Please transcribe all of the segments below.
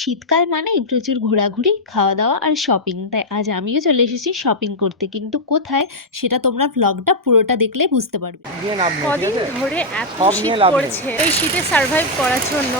শীতকাল মানেই প্রচুর ঘোরাঘুরি, খাওয়া-দাওয়া আর শপিং। তাই আজ আমিও চলে এসেছি শপিং করতে। কিন্তু কোথায় সেটা তোমরা ভ্লগটা পুরোটা দেখলে বুঝতে পারবে। নিয়ে লাভ নেই, ঠিক কদিন আছে? ধরে এত সব শীত নিয়ে লাভ নেই। পড়েছে, এই শীতে সার্ভাইভ করার জন্য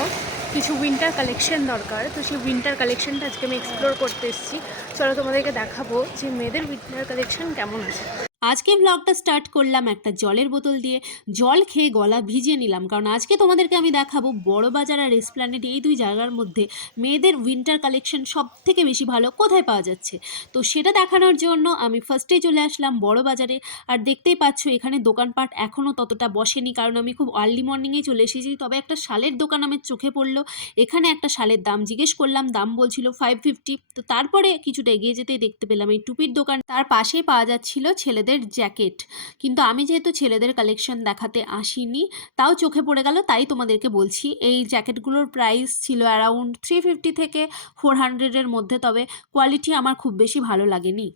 কিছু উইন্টার কালেকশন দরকার। তো সেই উইন্টার কালেকশনটা আজকে আমি এক্সপ্লোর করতে এসেছি। চলো তোমাদেরকে দেখাবো যে মেয়েদের উইন্টার কালেকশন কেমন আছে। আজকে ভ্লগটা স্টার্ট করলাম একটা জলের বোতল দিয়ে। জল খেয়ে গলা ভিজিয়ে নিলাম, কারণ আজকে তোমাদেরকে আমি দেখাবো বড়বাজার আর এসপ্ল্যানেড, এই দুই জায়গার মধ্যে মেয়েদের উইন্টার কালেকশন সব থেকে বেশি ভালো কোথায় পাওয়া যাচ্ছে। তো সেটা দেখানোর জন্য আমি ফার্স্টেই চলে আসলাম বড়বাজারে। আর দেখতেই পাচ্ছ এখানে দোকানপাট এখনও ততটা বসেনি, কারণ আমি খুব আর্লি মর্নিংয়েই চলে এসেছি। তবে একটা শালের দোকান আমার চোখে পড়লো। এখানে একটা শালের দাম জিজ্ঞেস করলাম, দাম বলছিল 550। তো তারপরে কিছুটা এগিয়ে যেতেই দেখতে পেলাম এই টুপির দোকান, তার পাশেই পাওয়া যাচ্ছিল ছেলেদের জ্যাকেট। কিন্তু আমি যেহেতু ছেলেদের কালেকশন দেখাতে আসিনি, তাও চোখে পড়ে গেল, তাই তোমাদেরকে বলছি। এই জ্যাকেটগুলোর প্রাইস ছিল অ্যারাউন্ড 350 থেকে 400-এর মধ্যে, তবে কোয়ালিটি আমার খুব বেশি ভালো লাগেনি।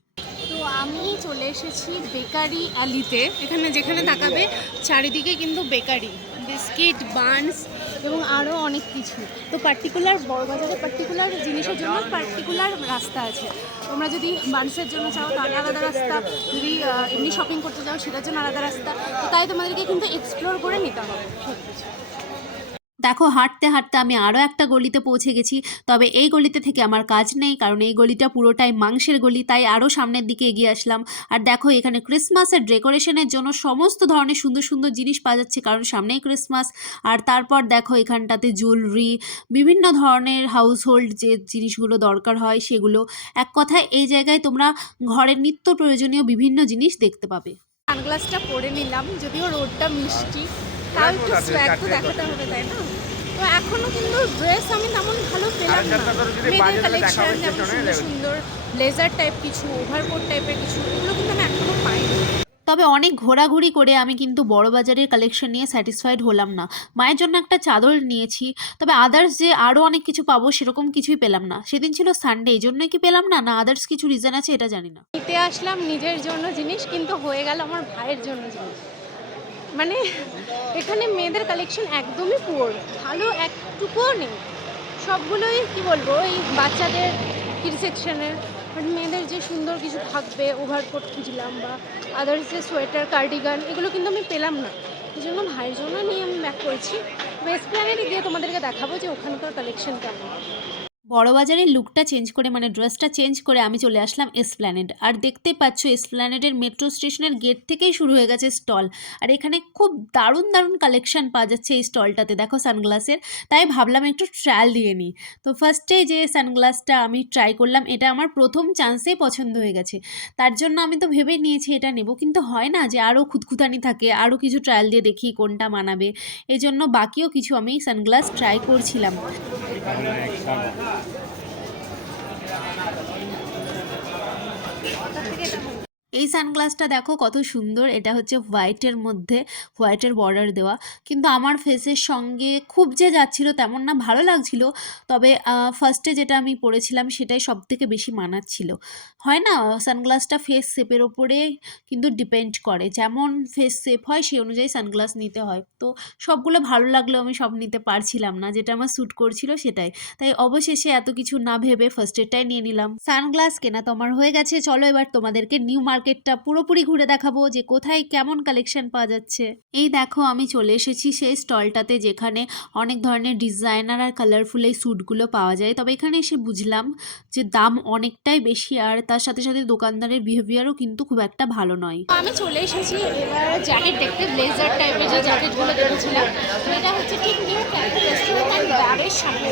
তো আমি চলে এসেছি বেকারি অ্যালিতে। এখানে যেখানে তাকাবে চারিদিকে কিন্তু বেকারি, বিস্কিট, বানস এবং আরও অনেক কিছু। তো পার্টিকুলার বড়বাজারে পার্টিকুলার জিনিসের জন্য পার্টিকুলার রাস্তা আছে। তোমরা যদি বানসের জন্য চাও তাহলে আলাদা রাস্তা, যদি এমনি শপিং করতে চাও সেটার জন্য আলাদা রাস্তা। তো তাই তোমাদেরকে কিন্তু এক্সপ্লোর করে নিতে হবে সব কিছু। দেখো হাঁটতে হাঁটতে আমি আরও একটা গলিতে পৌঁছে গেছি। তবে এই গলিতে থেকে আমার কাজ নেই, কারণ এই গলিটা পুরোটাই মাংসের গলি, তাই আরও সামনের দিকে এগিয়ে আসলাম। আর দেখো এখানে ক্রিসমাসের ডেকোরেশনের জন্য সমস্ত ধরনের সুন্দর সুন্দর জিনিস পাওয়া যাচ্ছে, কারণ সামনেই ক্রিসমাস। আর তারপর দেখো এখানটাতে জুয়েলারি, বিভিন্ন ধরনের হাউস হোল্ড যে জিনিসগুলো দরকার হয় সেগুলো। এক কথায় এই জায়গায় তোমরা ঘরের নিত্য প্রয়োজনীয় বিভিন্ন জিনিস দেখতে পাবে। সানগ্লাসটা পরে নিলাম, যদিও রোদটা মিষ্টি, তাও একটু সোয়াগ তো দেখাতে হবে, তাই না? তো এখনো কিন্তু ড্রেস আমি তেমন ভালো পেলাম না। মেয়েদের কালেকশন যেমন সুন্দর সুন্দর ব্লেজার টাইপ কিছু, ওভারকোট টাইপের কিছু, এগুলো কিন্তু আমি এখনো পাইনি। তবে অনেক ঘোরাঘুরি করে আমি কিন্তু বড়বাজারের কালেকশন নিয়ে স্যাটিসফাইড হলাম না। মায়ের জন্য একটা চাদর নিয়েছি, তবে আদার্স যে আরও অনেক কিছু পাবো সেরকম কিছুই পেলাম না। সেদিন ছিল সানডে, এই জন্যই কি পেলাম না, না আদার্স কিছু রিজন আছে এটা জানি না। নিতে আসলাম নিজের জন্য জিনিস, কিন্তু হয়ে গেল আমার ভাইয়ের জন্য জিনিস। মানে এখানে মেয়েদের কালেকশন একদমই পুয়ার, ভালো একটুকুও নেই। সবগুলোই কি বলবো, এই বাচ্চাদের কিড সেকশনের। বাট মেয়েদের যে সুন্দর কিছু থাকবে, ওভারকোট খুঁজলাম বা আদার্স যে সোয়েটার, কার্ডিগান, এগুলো কিন্তু আমি পেলাম না। এই জন্য ভাইয়ের জন্য নিয়ে আমি ব্যাক করেছি। ওয়েস্ট প্ল্যানেটে গিয়ে তোমাদেরকে দেখাবো যে ওখানকার কালেকশন কেমন। বড়বাজারের লুকটা চেঞ্জ করে, মানে ড্রেসটা চেঞ্জ করে আমি চলে আসলাম এসপ্ল্যানেড। আর দেখতেই পাচ্ছ এসপ্ল্যানেডের মেট্রো স্টেশনের গেট থেকেই শুরু হয়ে গেছে স্টল। আর এখানে খুব দারুণ দারুণ কালেকশন পাওয়া যাচ্ছে এই স্টলটাতে, দেখো সানগ্লাসের। তাই ভাবলাম একটু ট্রায়াল দিয়ে নিই। তো ফার্স্টে যে সানগ্লাসটা আমি ট্রাই করলাম, এটা আমার প্রথম চান্সেই পছন্দ হয়ে গেছে। তার জন্য আমি তো ভেবেই নিয়েছি এটা নেব, কিন্তু হয় না যে আরও খুঁতখুঁতানি থাকে, আরও কিছু ট্রায়াল দিয়ে দেখি কোনটা মানাবে। এই জন্য বাকিও কিছু আমি সানগ্লাস ট্রাই করছিলাম। এই সানগ্লাসটা দেখো কত সুন্দর, এটা হচ্ছে হোয়াইটের মধ্যে, হোয়াইটের বর্ডার দেওয়া। কিন্তু আমার ফেসের সঙ্গে খুব যে যাচ্ছিল তেমন না, ভালো লাগছিল। তবে ফার্স্টে যেটা আমি পরেছিলাম সেটাই সব থেকে বেশি মানাচ্ছিল। হয় না, সানগ্লাসটা ফেস শেপের ওপরে কিন্তু ডিপেন্ড করে, যেমন ফেস শেপ হয় সেই অনুযায়ী সানগ্লাস নিতে হয়। তো সবগুলো ভালো লাগলেও আমি সব নিতে পারছিলাম না, যেটা আমার স্যুট করছিল সেটাই। তাই অবশেষে এত কিছু না ভেবে ফার্স্টেরটাই নিয়ে নিলাম। সানগ্লাস কেনা তো আমার হয়ে গেছে, চলো এবার তোমাদেরকে নিউ মার্কেটটা পুরোপুরি ঘুরে দেখাবো যে কোথায় কেমন কালেকশন পাওয়া যাচ্ছে। এই দেখো আমি চলে এসেছি সেই স্টলটাতে, যেখানে অনেক ধরনের ডিজাইনার আর কালারফুল এই স্যুটগুলো পাওয়া যায়। তবে এখানে এসে বুঝলাম যে দাম অনেকটাই বেশি, আর তার সাথে সাথে দোকানদারের বিহেভিয়ারও কিন্তু খুব একটা ভালো নয়। আমি চলে এসেছি এবার জ্যাকেট দেখতে, ব্লেজার টাইপের যে জ্যাকেটগুলো দেখেছিলাম। তো এটা হচ্ছে ঠিক নিউ রেস্টুরেন্ট অ্যান্ড বারের সামনে,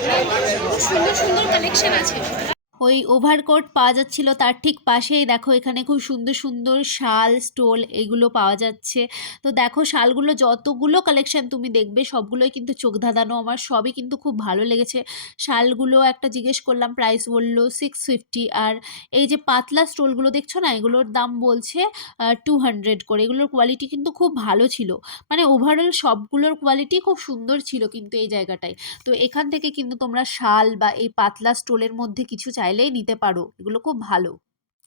খুব সুন্দর সুন্দর কালেকশন আছে। ওই ওভারকোট পাওয়া যাচ্ছিল, তার ঠিক পাশেই দেখো এখানে খুব সুন্দর সুন্দর শাল, স্টোল এগুলো পাওয়া যাচ্ছে। তো দেখো শালগুলো যতগুলো কালেকশন তুমি দেখবে সবগুলোই কিন্তু চোখ ধাঁধানো, আমার সবই কিন্তু খুব ভালো লেগেছে। শালগুলো একটা জিজ্ঞেস করলাম, প্রাইস বললো 650। আর এই যে পাতলা স্টোলগুলো দেখছো না, এগুলোর দাম বলছে 200 করে। এগুলোর কোয়ালিটি কিন্তু খুব ভালো ছিল, মানে ওভারঅল সবগুলোর কোয়ালিটি খুব সুন্দর ছিল কিন্তু এই জায়গাটায়। তো এখান থেকে কিন্তু তোমরা শাল বা এই পাতলা স্টোলের মধ্যে কিছু চাইলেই নিতে পারো, এগুলো খুব ভালো।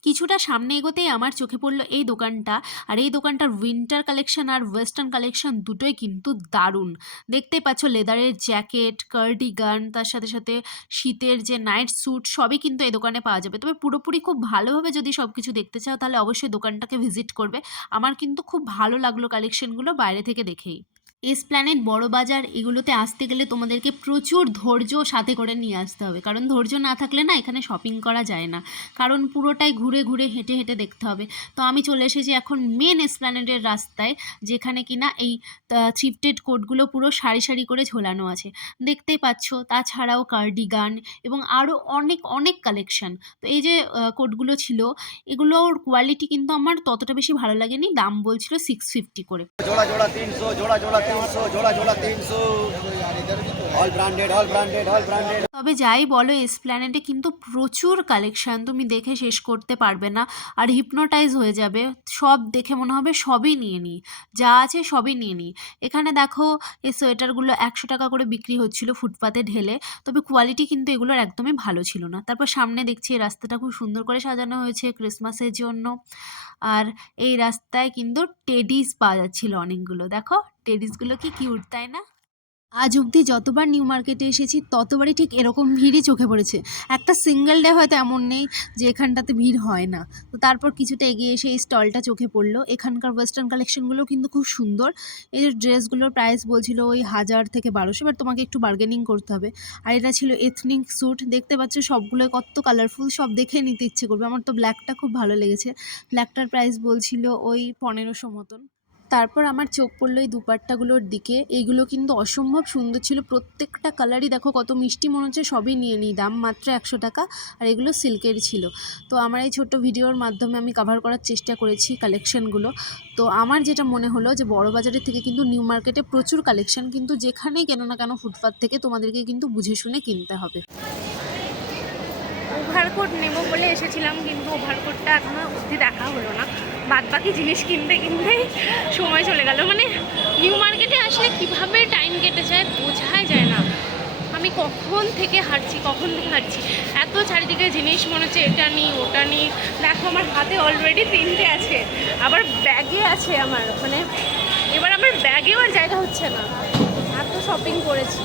কিছুটা সামনে এগোতেই আমার চোখে পড়লো এই দোকানটা। আর এই দোকানটার উইন্টার কালেকশন আর ওয়েস্টার্ন কালেকশন দুটোই কিন্তু দারুণ। দেখতেই পাচ্ছ লেদারের জ্যাকেট, কার্ডিগান, তার সাথে সাথে শীতের যে নাইট স্যুট সবই কিন্তু এই দোকানে পাওয়া যাবে। তবে পুরোপুরি খুব ভালোভাবে যদি সব কিছু দেখতে চাও তাহলে অবশ্যই দোকানটাকে ভিজিট করবে। আমার কিন্তু খুব ভালো লাগলো কালেকশনগুলো বাইরে থেকে দেখেই। এসপ্ল্যানেড, বড়বাজার এগুলোতে আসতে গেলে তোমাদেরকে প্রচুর ধৈর্য সাথে করে নিয়ে আসতে হবে, কারণ ধৈর্য না থাকলে না এখানে শপিং করা যায় না, কারণ পুরোটাই ঘুরে ঘুরে হেঁটে হেঁটে দেখতে হবে। তো আমি চলে এসেছি এখন মেন এসপ্ল্যানেডের রাস্তায়, যেখানে কিনা এই থ্রিফটেড কোটগুলো পুরো সারি সারি করে ঝোলানো আছে, দেখতেই পাচ্ছ। তাছাড়াও কার্ডিগান এবং আরও অনেক অনেক কালেকশন। তো এই যে কোটগুলো ছিল, এগুলোর কোয়ালিটি কিন্তু আমার ততটা বেশি ভালো লাগেনি। দাম বলছিল 650 করে। जोड़ा जोड़ा 300, जोड़ा जोड़ा 300, जोड़ा जोड़ा 300। All branded, all branded, all branded. তবে যাই বলো, এসপ্ল্যানেডে কিন্তু প্রচুর কালেকশন, তুমি দেখে শেষ করতে পারবে না আর হিপনোটাইজ হয়ে যাবে। সব দেখে মনে হবে সবই নিয়ে নিই, যা আছে সবই নিয়ে নিই। এখানে দেখো এই সোয়েটারগুলো 100 টাকা করে বিক্রি হচ্ছিল ফুটপাতে ঢেলে, তবে কোয়ালিটি কিন্তু এগুলোর একদমই ভালো ছিল না। তারপর সামনে দেখছি এই রাস্তাটা খুব সুন্দর করে সাজানো হয়েছে ক্রিসমাসের জন্য। আর এই রাস্তায় কিন্তু টেডিস পাওয়া যাচ্ছিল অনেকগুলো। দেখো টেডিসগুলো কি কিউট, তাই না? আজ অবধি যতবার নিউ মার্কেটে এসেছি ততবারই ঠিক এরকম ভিড়ই চোখে পড়েছে। একটা সিঙ্গেল ডে হয়তো এমন নেই যে এখানটাতে ভিড় হয় না। তো তারপর কিছুটা এগিয়ে এসে এই স্টলটা চোখে পড়লো। এখানকার ওয়েস্টার্ন কালেকশনগুলো কিন্তু খুব সুন্দর। এই যে ড্রেসগুলোর প্রাইস বলছিল ওই 1000 থেকে 1200, এবার তোমাকে একটু বার্গেনিং করতে হবে। আর এটা ছিল এথনিক স্যুট, দেখতে পাচ্ছ সবগুলো কত কালারফুল, সব দেখে নিতে ইচ্ছে করবে। আমার তো ব্ল্যাকটা খুব ভালো লেগেছে। ব্ল্যাকটার প্রাইস বলছিল ওই 1500 মতন। তারপর আমার চোখ পড়লো এই দুপাট্টাগুলোর দিকে। এইগুলো কিন্তু অসম্ভব সুন্দর ছিল, প্রত্যেকটা কালারই দেখো কত মিষ্টি, মনে হচ্ছে সবই নিয়ে নিই। দাম মাত্র 100 টাকা, আর এগুলো সিল্কের ছিল। তো আমার এই ছোট্ট ভিডিওর মাধ্যমে আমি কভার করার চেষ্টা করেছি কালেকশনগুলো। তো আমার যেটা মনে হলো যে বড়বাজারের থেকে কিন্তু নিউ মার্কেটে প্রচুর কালেকশন, কিন্তু যেখানেই কেন না কেন ফুটপাত থেকে তোমাদেরকে কিন্তু বুঝে শুনে কিনতে হবে। ওভারকোট নেবো বলে এসেছিলাম, কিন্তু ওভারকোটটা এখনো অবধি দেখা হলো না। বাদ বাকি জিনিস কিনতে কিনতেই সময় চলে গেল। মানে নিউ মার্কেটে আসলে কিভাবে টাইম কেটে যায় বোঝাই যায় না। আমি কখন থেকে হাঁটছি এত চারিদিকে জিনিস, মনে হচ্ছে এটা নিই ওটা নিই। দেখো আমার হাতে অলরেডি 3টে আছে, আবার ব্যাগে আছে আমার, মানে এবার আমার ব্যাগেও আর জায়গা হচ্ছে না, এত শপিং করেছি।